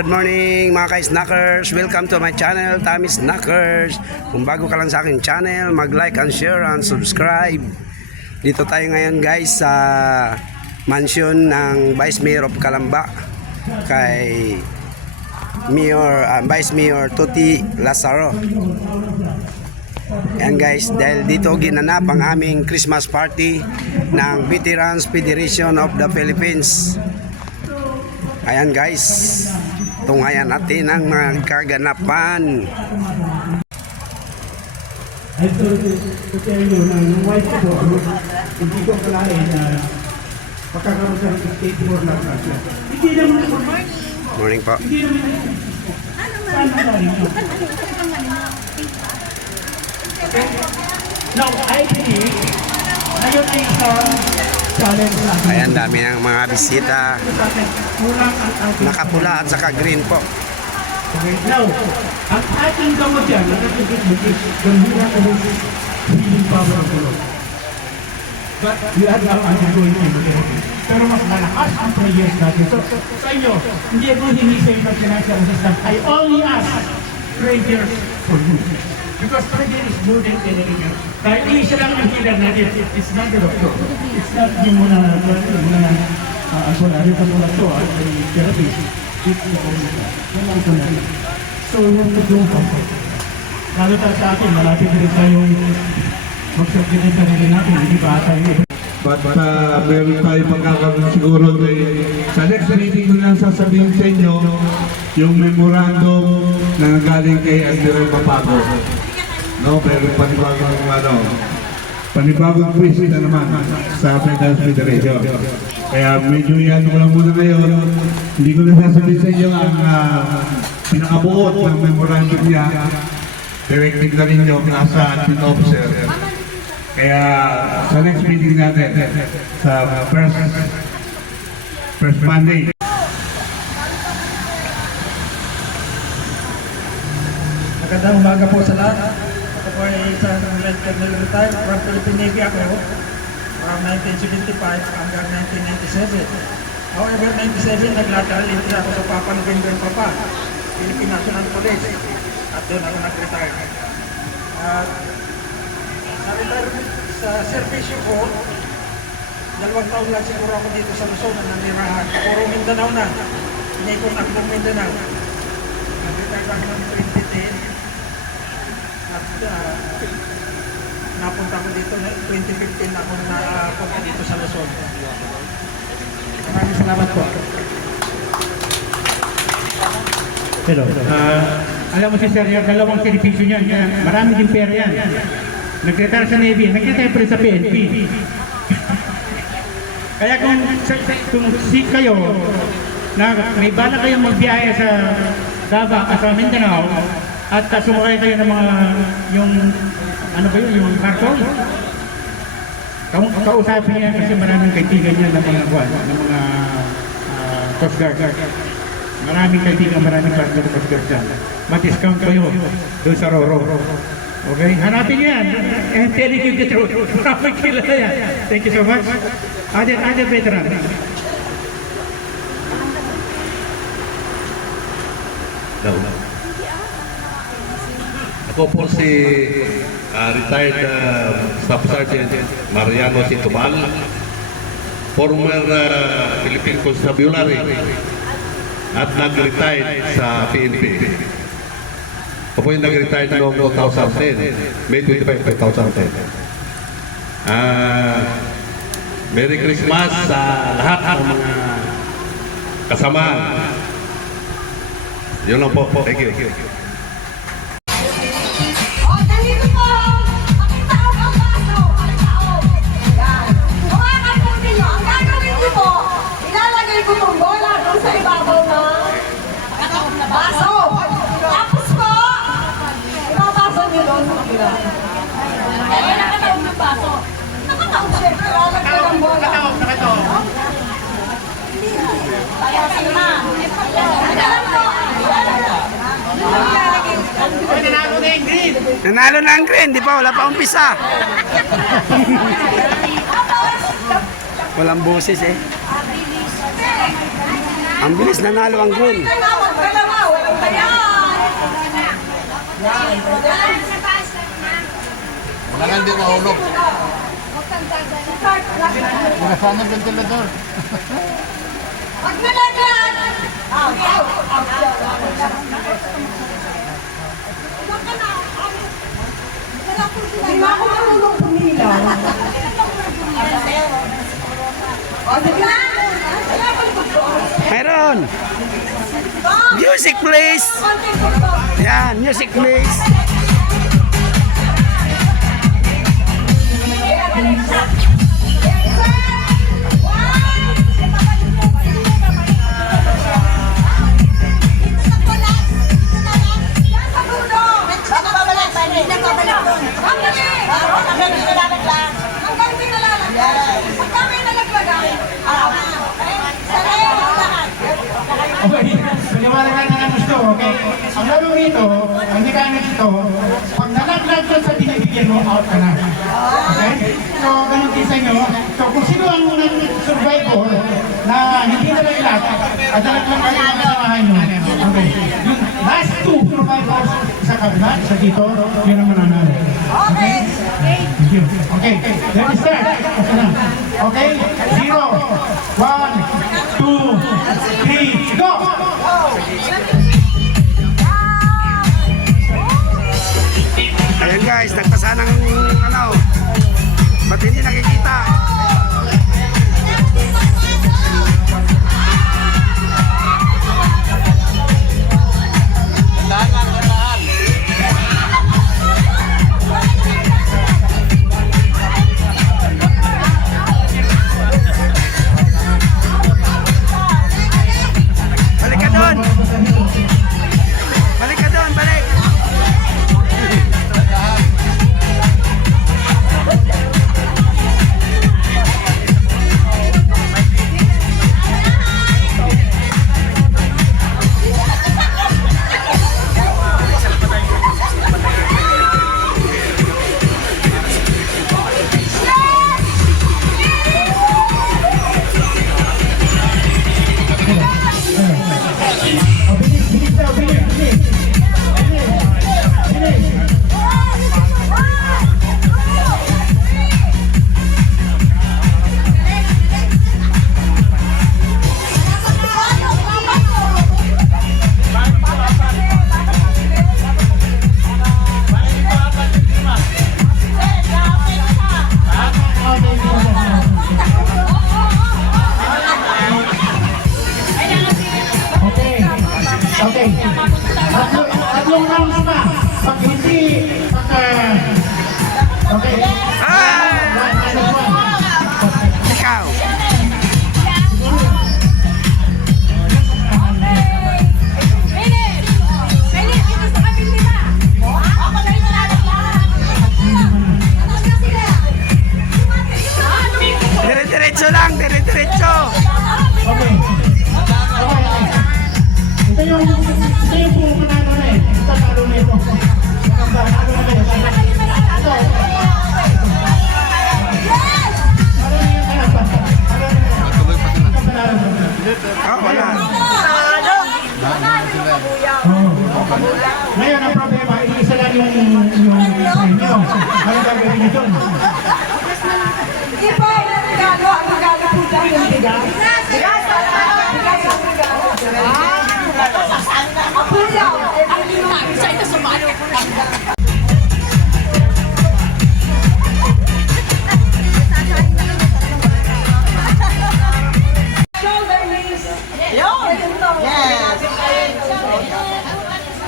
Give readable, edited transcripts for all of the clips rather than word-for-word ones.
Good morning mga ka-snackers! Welcome to my channel, Tommy Snackers. Kung bago ka lang sa aking channel, mag-like and share and subscribe. Dito tayo ngayon guys sa mansion ng Vice Mayor of Calamba kay Vice Mayor Tuti Lazaro. Ayan guys, dahil dito ginanap ang aming Christmas party ng Veterans Federation of the Philippines. Ayan guys, tungayan natin ang mga kaganapan. Ay, so tell you, ng wife ko, hindi ko akalain na makakaroon siya ng state board lang siya. Hindi naman ako. Morning po. Hindi naman ako. Saan na tayo? No, I believe, ngayon ay isang challenge lang. Ayan, dami ng mga bisita. Nakapula at saka green po. Now, ang ating gamot yan, nakikita mo, is gambira ko healing power of the Lord. But we are now undergoing chemotherapy. Pero mas malakas ang prayers natin. So, sa inyo, hindi ako hinisay ng financial assistance. I only ask prayers for you. Because prayer is more than anything else. Dahil isa lang ang healer natin. It's not the doctor. It's not yung muna ang solari pa muna ito, ang therapy. It's the community. Yan ang solari. So, yung yung comfort. Lalo sa atin, malapit rin tayong mag-subject sa rin natin, hindi ba tayo? But meron tayo pagkakaroon siguro sa next meeting ko lang sasabihin sa inyo yung memorandum na galing kay Admiral Papago. No, pero panibagong quiz na naman sa Veterans Federation. Kaya medyo yan ko lang muna ngayon. Hindi ko na sasabihin sa inyo ang pinakabuot ng memorandum niya. Directing na rin yung nasa admin officer. Kaya sa next meeting natin, sa first Monday. Magandang umaga po sa lahat. Ako po ay isang Lieutenant Colonel retired from Philippine Navy ako from 1975 hanggang 1997. However, 97 naglatal entry ako sa Papa November Papa, Philippine National Police, at doon ako nag-retire. Sa servisyo ko, 2 taon lang siguro ako dito sa Luzon na nanirahan. Puro Mindanao na. Inikot ako ng Mindanao. Nag-retire ako ng 2010. At napunta ko dito, 2015 ako napunta dito sa Luzon. Maraming salamat po. Hello. Alam mo si Sir, yung dalawang servisyo niyan, marami din pera yan. Nag-retire sa Navy, nag-retire pa rin sa PNP. Kaya kung kayo, na may bala kayong magbiyahe sa Davao, sa Mindanao, at sumakay kayo ng mga, yung, ano ba yun, yung cargo, kausapin niya kasi maraming kaibigan niya ng mga buwan, ng mga Coast Guard. Maraming kaibigan, maraming partner ng Coast Guard dyan. Ma-discount kayo doon sa Roro. Okay? Hanapin niyo yan. And telling you the truth. Maraming kilala yan. Thank you so much. Other veteran. No. Ako po si retired Staff Sergeant Mariano Situbal, former Philippine Constabulary at nag-retired sa PNP. Ako po yung nag-retired noong 2010, May 25, 2010. Merry Christmas sa lahat ng mga kasama. Yun lang po. Thank you. Nanalo na ang green, di ba? Wala pa umpisa. Walang boses eh. Ang bilis nanalo ang goal. Wala hindi mahulog. Nasaan ang ventilador? Huwag na lang yan! Huwag ka na! Hindi mo ako marunong pumilaw. O, sige na! Meron. Music please. Yan, music please. Okay, paliwanag na ng gusto, okay? Ang laro rito, ang mechanics ito, pag nalaglag ka sa binibigyan mo, out ka na. Okay? So, ganun din sa inyo. So, kung sino ang survivor na hindi na nailag, at nalaglag kayo ang kasamahan nyo. Okay. Yung last two survivors sa kabila, sa dito, yun ang mananalo. Okay? Thank you. Okay, let's start. Okay na. Okay? 0, 1, 2, 3, go! Ayan guys, nagpasa ng ano. Ba't hindi nakikita? Balik ka doon! Balik ka doon, balik! Okay. Tatlong rounds pa. Pag hindi, okay. Ikaw! Dire-diretso lang, dire-diretso! Okay. Ito yung pumunano na eh. Ito talo na ito. Talo na kayo. Ito. Oh, wala. Ngayon ang problema, isa lang yung inyo. Ano gagawin nyo doon? Iba, regalo, ang regalo po lang yung bigas. Bigas ang regalo. Pulaw. Ang limang isa ito sumalo. Shoulder knees.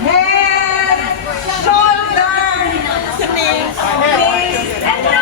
Head, shoulder, knees, and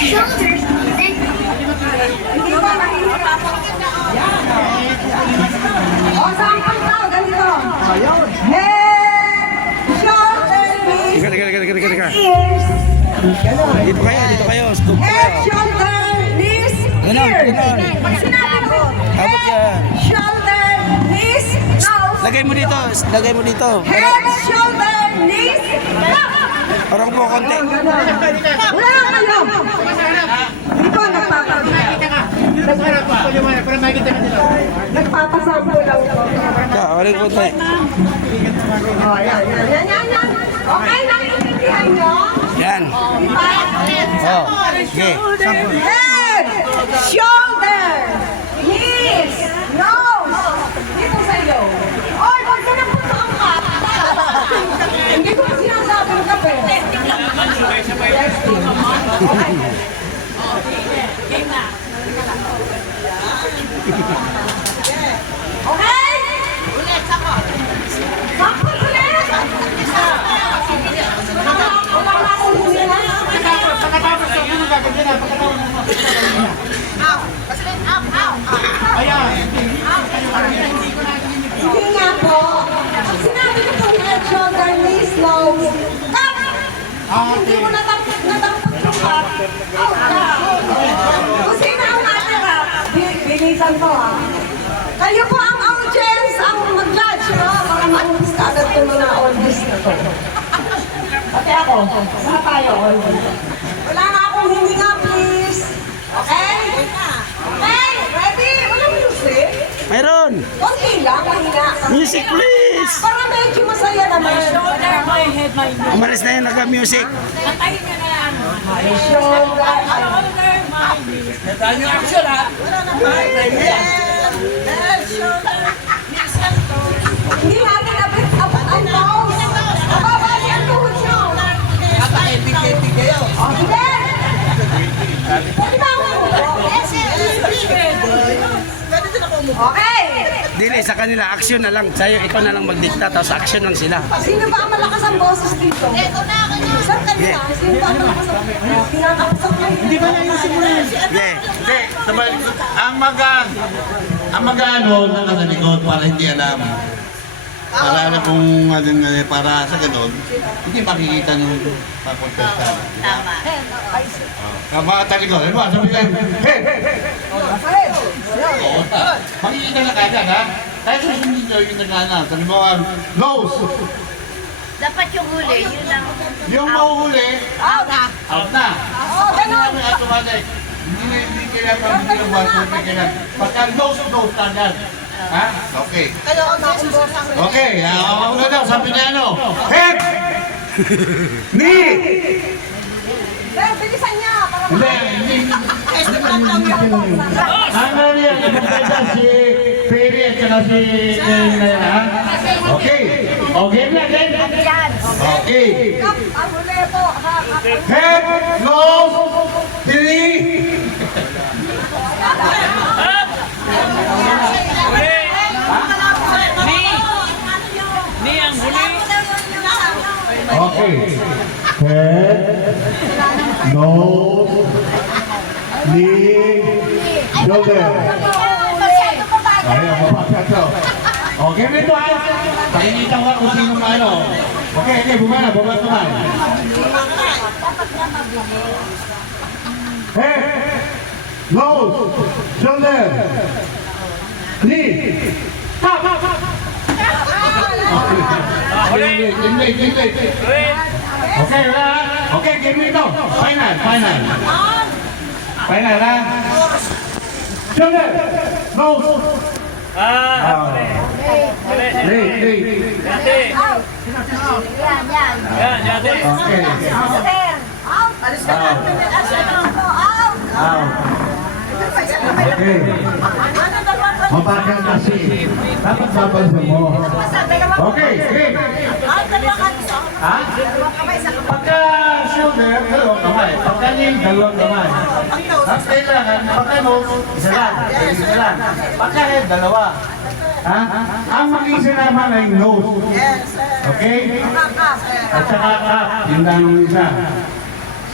Shoulders, neck. Hindi ba mahirap? O, sample tao, ganito. Head, shoulder, knees, Teka. ears. Dito kayo. Scoop Head, kayo. shoulder, knees, Ganon, ears. ganon. Pag sinabi ko, Abot head, yan. shoulder, knees, nose. Lagay mo dito. Head, shoulder, knees, nose. Parang po konti. Wala lang kayo. Ikaw nagpapakita. Nagpapasample lang ko. Walang konti. Oh, yan. Okay, naiintindihan nyo? Yan. Diba? Oh. Okay. Head, shoulder, knees, nose. Dito sa'yo. Oy, wag ka na punta ang kat. Hindi ko pa sinasabi ng kape. Testing lang. Testing. Okay. Okay? Ulit, sako. Sako ulit. Wala akong huli na. Pagkatapos sa unang gagawin na, Hindi nga po. Pag sinabi ko po head, shoulder, knees, nose, tap! Hindi mo natampok yung tap. Oh, tap. Kung sino ang natira, bilisan mo ha. Kayo po ang audience, ang mag-judge, no? Para maubos ka agad yung mga audience na to. Pati ako, saan tayo audience? Wala na akong hininga, please. Okay? Okay, ready? Walang music? Mayroon. Konti lang, mahina. Music, please. Para medyo masaya naman. Umalis na yan, nagka-music. My shoulder, hindi natin abot ang nose. Mababali ang tuhod nyo. O, sige. Pwede ba ako Okay. Dili, sa kanila, action na lang. Sa'yo, ikaw na lang magdikta, tapos action lang sila. Sino ba ang malakas ang boses dito? Saan kanila? Sino ba ang malakas ang boses? Pinakapasok lang. Hindi ba naayusin mo na yan? Yeah. Hindi, sabay, ang mag-ano nasa likod para hindi alam. Para alam kung ano nga, para sa ganun, hindi makikita nung pakontestan. Tama. Tama at talikod. Ano ba? Sabi lang, hey! Oo, makikita na kagad, ha? Kahit hindi nyo yung nagana. Sabi mo, nose! Dapat yung huli, yun lang. Yung mahuhuli, Out. out na. Oo, ganun. Kami automatic. Hindi kailangan mag-iwan. Pagka nose agad. Ha? Okay. Kayo ang nakumbosang. Okay, ako na daw, sabi niya ano? Head! Knee! Pero bilisan niya. Para Hindi. Ano niya, kapag si Perry at saka si Nayan, ha? Okay. Okay na, game? Okay. ang huli po. Head, nose, knee. Okay. Head, nose, knee, shoulder. Ayan, mapapatro. Okay, dito ha. Pakikita ko kung sino ano. Okay, bumana, bumana naman. Head, nose, shoulder, knee. Okay, wala. Okay, game nito. Final. Final, ha? Shoulder, nose. Late. Out. Yan. Okay. Out. Alis ka na. Out. Okay. Mabagal kasi. Dapat babalsa mo. Okay, game. Ha? Pagka shoulder, dalawang kamay. Pagka knee, dalawang kamay. Ang kailangan, pagka nose, isa lang. Pagka head, dalawa. Ha? Ang mag-isa naman ay nose. Okay? At saka cup, yung danong isa.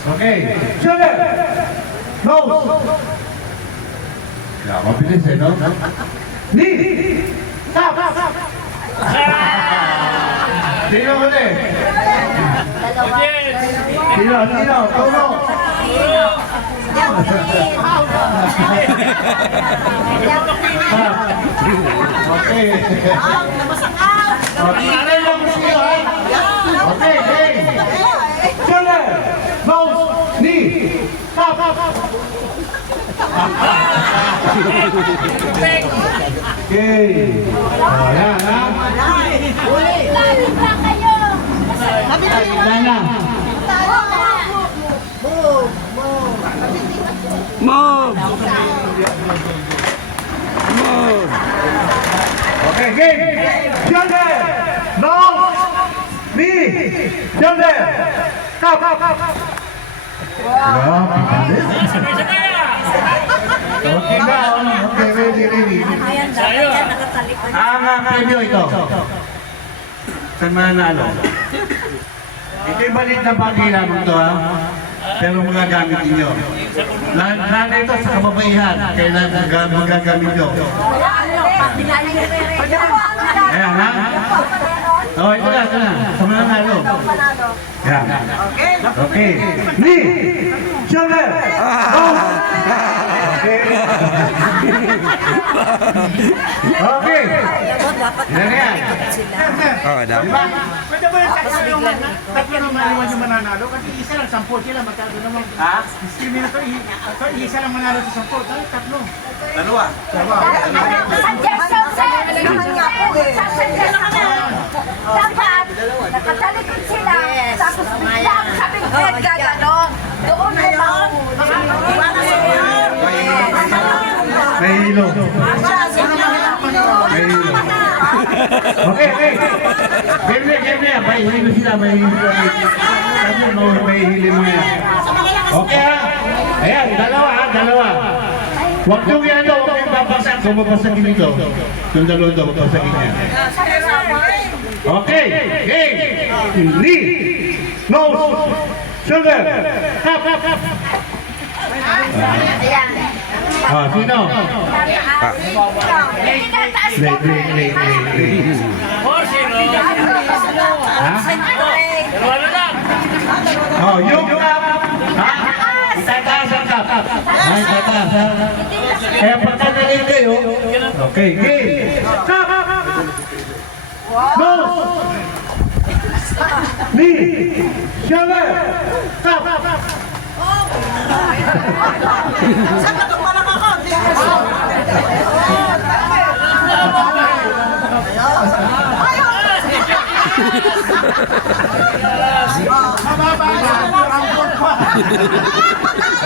Okay. Shoulder. Nose. Yeah, mabilis eh, no? Knee. Stop. Sino ulit? Sino? Tulo. Okay. Aray lang mo siya, ha? Okay, okay. Shoulder, nose, knee, stop. Okay. Ayan, ha? Lapit lang kayo. Ayan na. Move! Move! Okay, game. Shoulder, nose, knee, shoulder, stop. Okay na, okay, ready. Ang premyo ito. Saan mananalo? Ito yung balit na bagay lamang ito, ha? Pero mga gamit ninyo. Lahat ito sa kababaihan. Kailan magagamit nyo. Ayan, ha? Oh, ito na. Sa mananalo. Ayan. Okay. Knee. Shoulder. Okay. Yan. Oh, dapat. Pwede ba yung tatlo naman yung mananalo? Kasi isa lang, 10 sila, magkado naman. Ha? Discriminatory. So, isa lang manalo sa 10. Tatlo. Dalawa. Suggestion, sir. Suggestion dapat, nakatalikod sila, tapos biglang sa bigyan gaganon. Doon mo lang. May hilo. Okay. Game na. May hilo sila. May hilo mo yan. Okay, ha? Ayan, dalawa. Huwag nyo yan, huwag nyo babagsak. Kung babagsakin nito, yung dalawa daw, babagsakin niya. Okay, game. Knee, nose, shoulder, up. Sino? Play. Ha? Oh, yung up. Ha? Itataas ang cup. Ay, itataas, ha? Kaya pagkagaling kayo. Okay, game. Stop. Nose. Knee. Shoulder. Stop.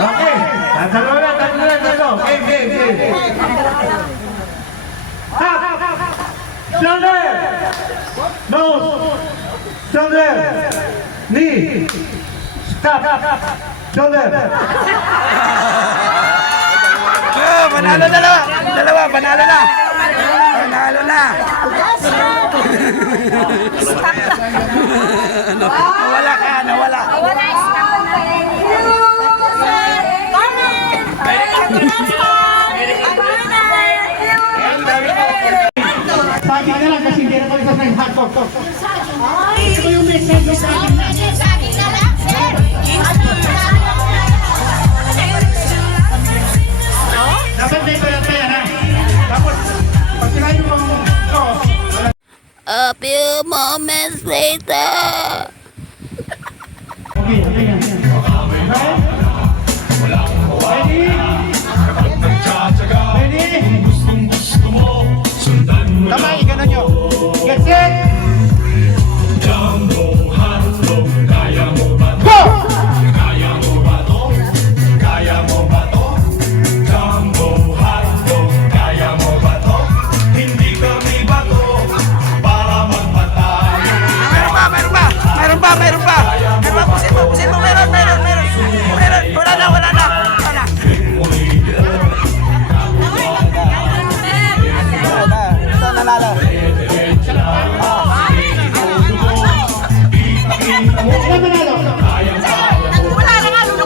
Okay, tatlo na. Game. Stop. Shoulder. Nose. Shoulder. Knee. Stop. Shoulder. Panalo dalawa, panalo na. Nawala. Sabi na lang kasi hindi na ko isa sa hardcore. Ito yung message sa akin na. Dapat dito yung kaya na. Tapos, pag sinabi mo ito, A few moments later. okay. Ready? Tama, ganun nyo. Get set! Meron pa. Pusin mo. Meron. Wala na. Ito nanalo. Wala na nga.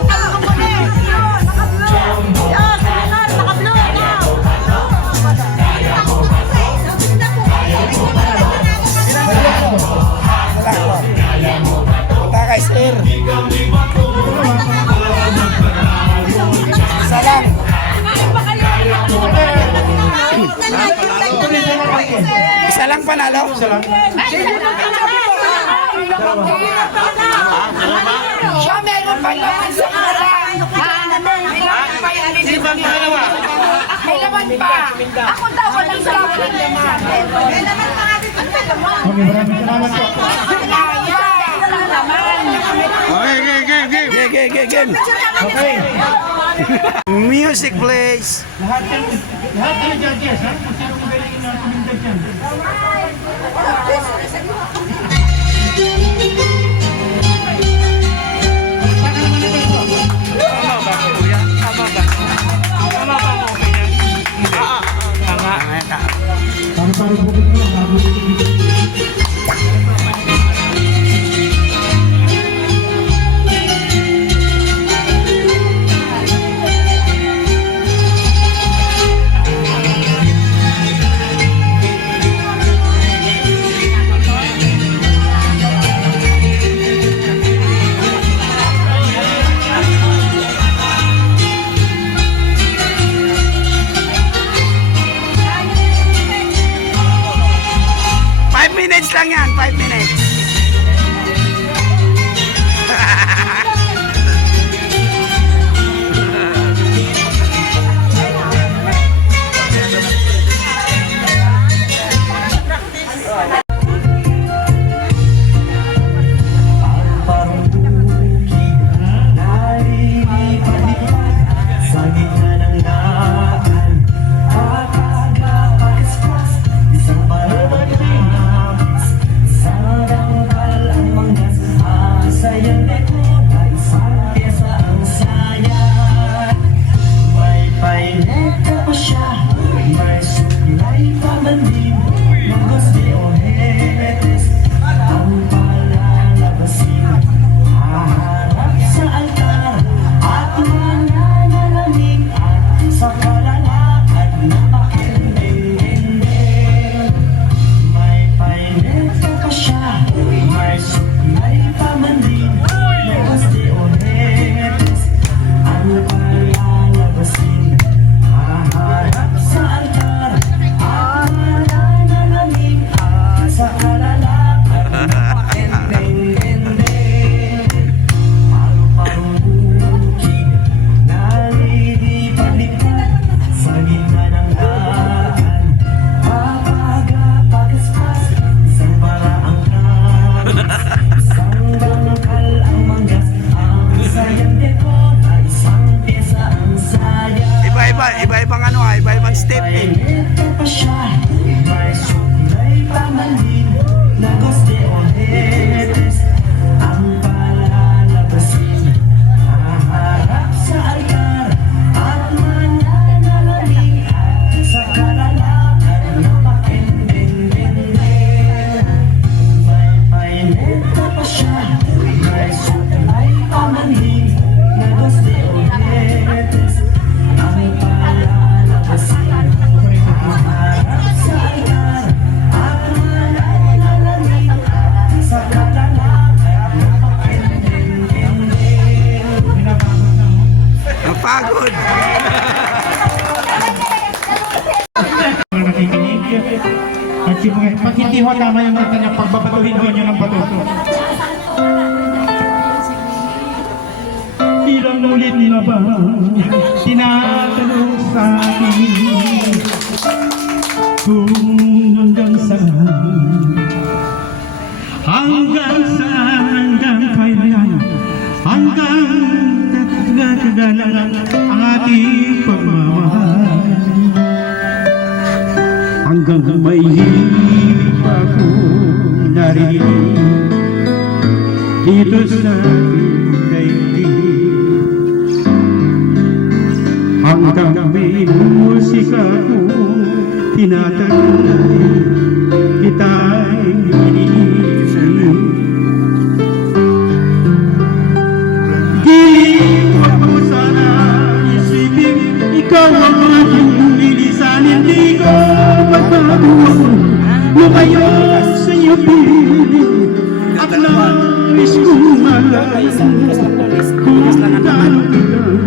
kay sir. Isa lang. Isa lang panalo? Isa lang. Siya meron pa naman sa kala. Sino ba pangalawa? May laman pa. Ako daw walang laman. May laman pa nga dito. Okay, maraming salamat po. Game. Okay. Music plays. Lahat kayo judges, ha? Kung sino magaling na kumindag dyan. Paru-paru bukit mo, bago minutes lang yan, 5 minutes. Iba-ibang ano iba-ibang step eh. Pagod. At pag hindi ho tama yung nata niya, pagbabatuhin ho niyo ng bato. Ilang ulit na ba tinatanong sa akin kung hanggang saan, hanggang kailan, hanggang katagalan ang ating pagmamahal, hanggang may hibig pa akong narinig dito sa ating daigdig, hanggang may musika kong tinatagay kita'y iniisip. Ikaw ang aking lilisanin, di ko magbabago. Lumayo sa iyo piling at nais kong Guys, bigas lang doon. Bigas lang ang laman.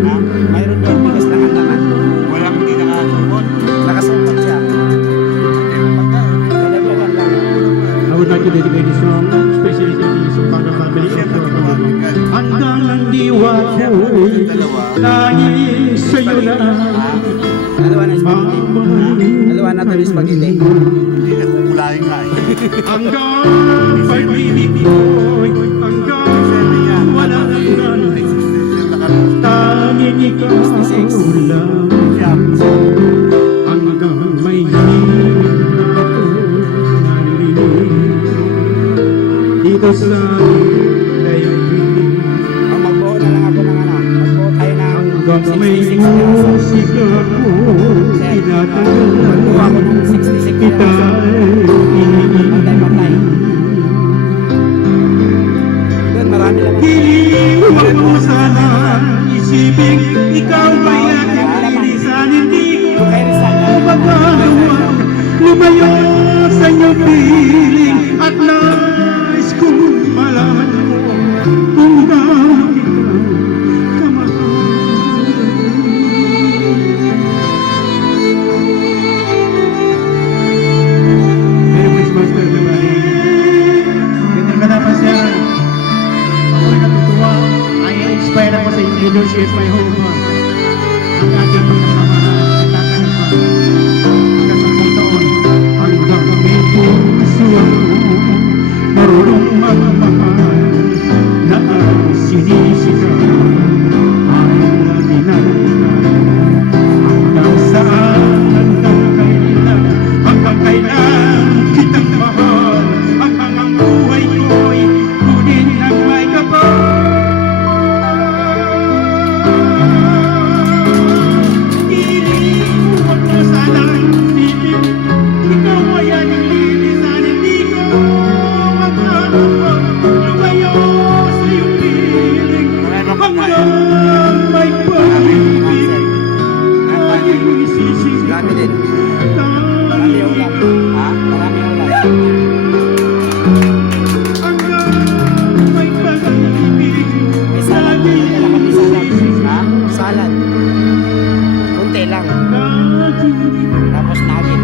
Ha? Mayroon doon, bigas lang ang laman. Walang hindi nakasupot. Nakasupot siya. Dadagdagan lang. I would like to dedicate this song, especially to the Sumpanga family. Hanggang ang diwa ko'y lagi sa'yo lang. Dalawa na spaghetti. Dalawa na tayo spaghetti. Hindi na kukulain ka eh. Hanggang pag-ibig ko'y hanggang wala hanggan. Tanging ikaw lang. Hanggang may hirap ako naririnig dito sa daigdig. Ang magbuo na lang ako ng ano. Magbuo tayo ng Hanggang may 66 piraso. musika ko tinatagal. Magbuo ako ng 66 Kita piraso. Pantay-pantay. Doon, marami lang. Huwag mo sana isipin ikaw ba'y aking linisan. Hindi ko magagawa lumayo sa iyong piling at nais kong malaman mo kung bakit ikaw kamahal. Merry Christmas to everybody. Ganda ka na pa siya. Ako'y natutuwa, ay inspire ako sa iyong leadership, my home. Ang ating pagkakamahal, tatanggap hanggang 10 taon, hanggang may puso ako, marunong magmahal, na ang sinisigaw ay laminal. Hanggang saan, hanggang kailan kitang mahal, hanggang ang buhay ko'y kunin ang may kapal. Iniwan mo sana ang piling, ikaw ay aking linisan, hindi ko magkakawa, lumayo sa iyong piling, hanggang may pag-ibig, aking isisigaw. Marami din. Marami ulam. Ha? Marami ulam. May salad. Dala kami salad. Ha? Salad. Kunti lang. Tapos nugget.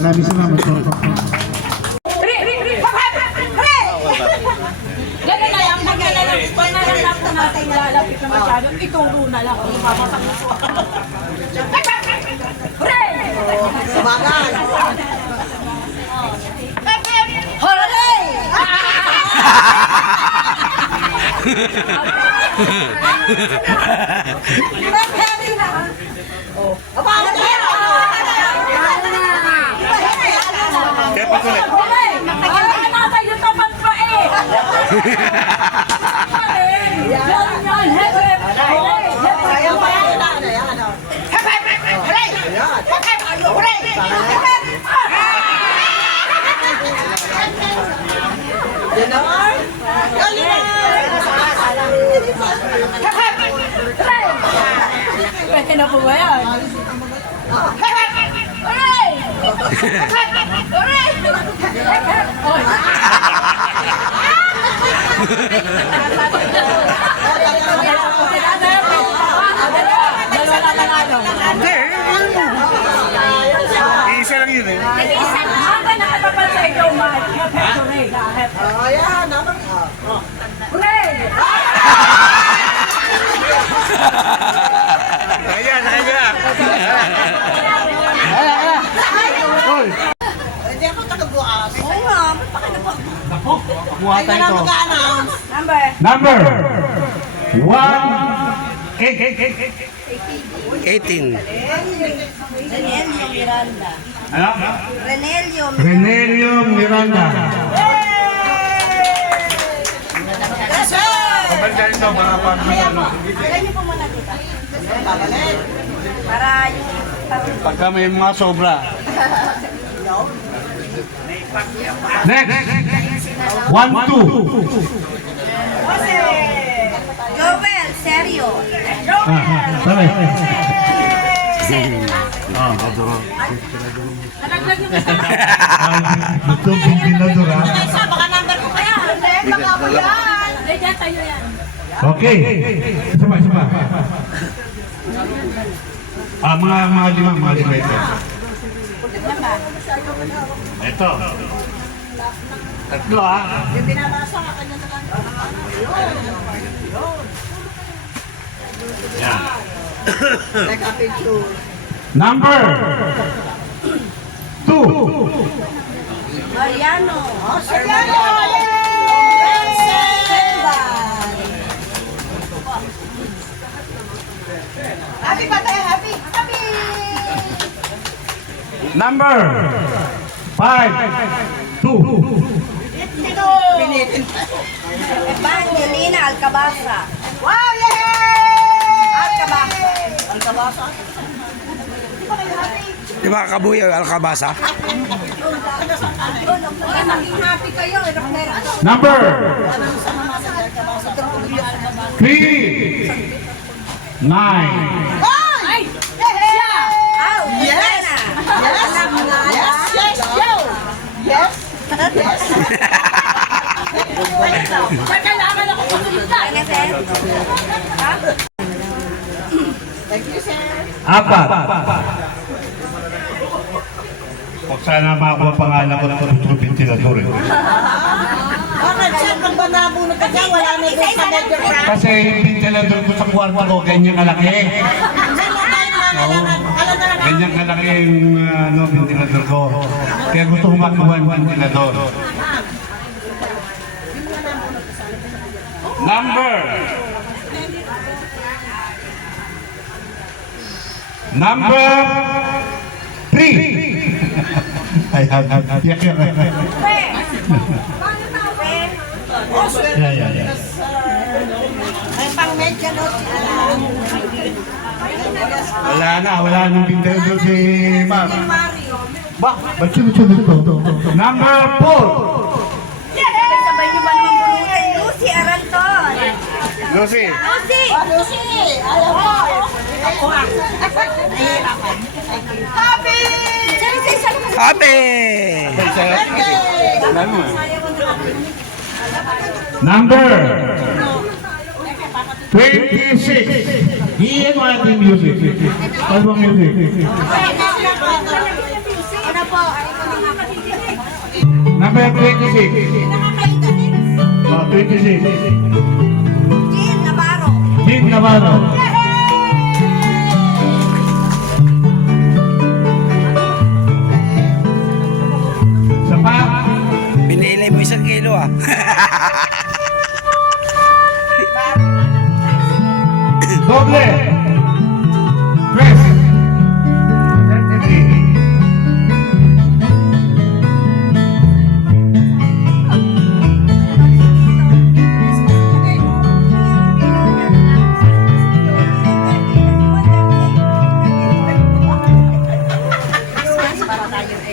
Maraming salamat po. Ganun na lang, pag nalalap na natin lalapit na masyado, ituro na lang kung mapapak na siya. Hooray! Sumagal! Hooray! Heavy na! Oh, abang na! Kaya pa kulit. Hooray! Ay, natay yung tapat pa eh! Yan, heavy! Pwede na po ba yan? Hooray! Hooray! Dalawa na nanalo. Isa lang yun eh. Hanggang nakatapat sa ikaw, Mark. Hooray! Hooray! Ayan, ayan. Hindi ako taga-bukas. Oo nga, ba't pa kayo Buha tayo ito. Number. Number 1. 18. Renelio Miranda. Ano? Renelio Renelio Miranda. Kapag ito, mga pag-ano. Kailan niyo po muna dito? Para yung... Pagka may mga sobra. Next. 1, 2. Jose! Joel, Sergio. Sorry. Joel! Gusto ventilador ha? Baka number ko kaya. Hindi, baka mo yan. Hindi, dyan tayo yan. Okay. Isa pa. Mga lima ito. Ito. Tatlo ha. Yung binabasa ka kanya sa kanya. Yan. Nagka-picture. Number 2. Mariano. Oh, Mariano. Happy birthday, happy. Number 5. 2. Evangelina Alcabasa. Wow, yay! Alcabasa. Di ba kayo happy? Di ba kabuya Alcabasa? Naging happy kayo. Number 3. 9. Ay! Yes! Yes! Kailangan ako pumunta. Thank you, sir. 4. Huwag sana makakuha pangalan ko ng ventilador eh. Bakit, sir? Pag ba nabunod ka dyan, wala na doon sa medyo brand. Kasi yung ventilador ko sa kwarto ko, ganyan kalaki. Ganyan kalaki yung ventilador ko. Kaya gusto ko makuha yung ventilador. Number 3. Ay, tiyak. Yeah. May pang medyo no Wala nang ventilador si Ma'am. Mario. Ba't sunod-sunod ko? Number 4. Sabay niyo ba naman bulutin? Lucy Aranton. Lucy. Lucy! Alam mo. Ako nga. Happy! Happy! Number 26. Iyan mo natin music. Ano bang music? Ano po? Number 26. 26. Jean Navarro. Jean Navarro. Isa pa. Pinili mo 1 kilo ah. Doble. Press. 33.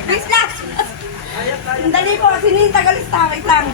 Please lang! Dali po, sinintagalis na, wait lang.